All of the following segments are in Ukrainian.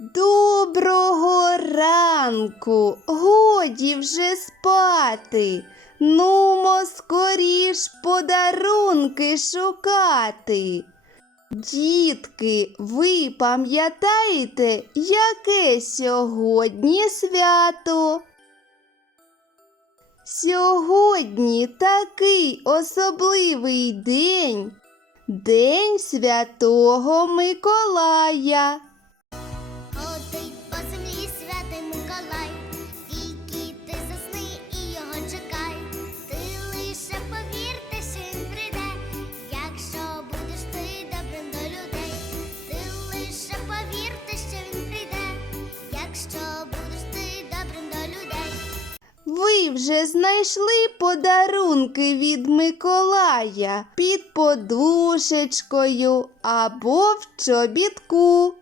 Доброго ранку, годі вже спати. Нумо скоріш подарунки шукати. Дітки, ви пам'ятаєте, яке сьогодні свято? Сьогодні такий особливий день, День Святого Миколая. Ви вже знайшли подарунки від Миколая під подушечкою або в чобітку.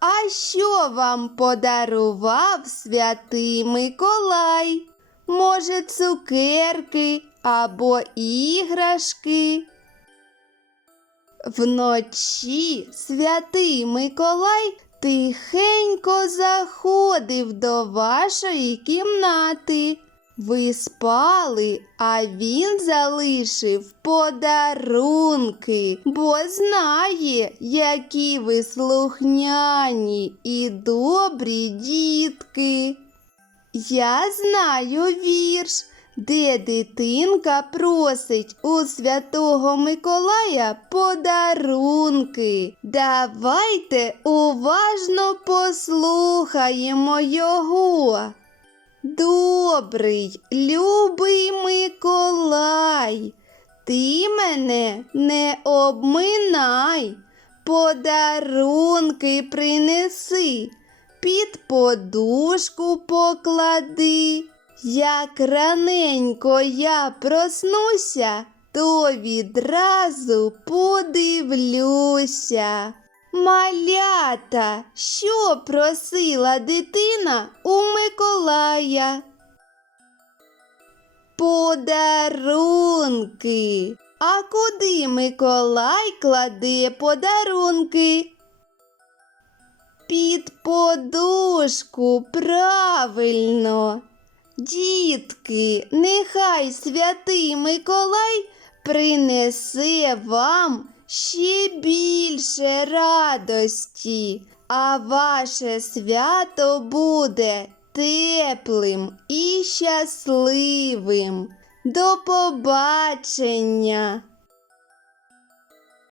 А що вам подарував святий Миколай? Може, цукерки або іграшки? Вночі святий Миколай тихенько заходив до вашої кімнати. Ви спали, а він залишив подарунки, бо знає, які ви слухняні і добрі дітки. Я знаю вірш, де дитинка просить у святого Миколая подарунки. Давайте уважно послухаємо його. Добрий, любий Миколай, ти мене не обминай, подарунки принеси, під подушку поклади. Як раненько я проснуся, то відразу подивлюся. Малята, що просила дитина у Миколая? Подарунки. А куди Миколай кладе подарунки? Під подушку, правильно. Дітки, нехай святий Миколай принесе вам ще більше радості, а ваше свято буде теплим і щасливим. До побачення!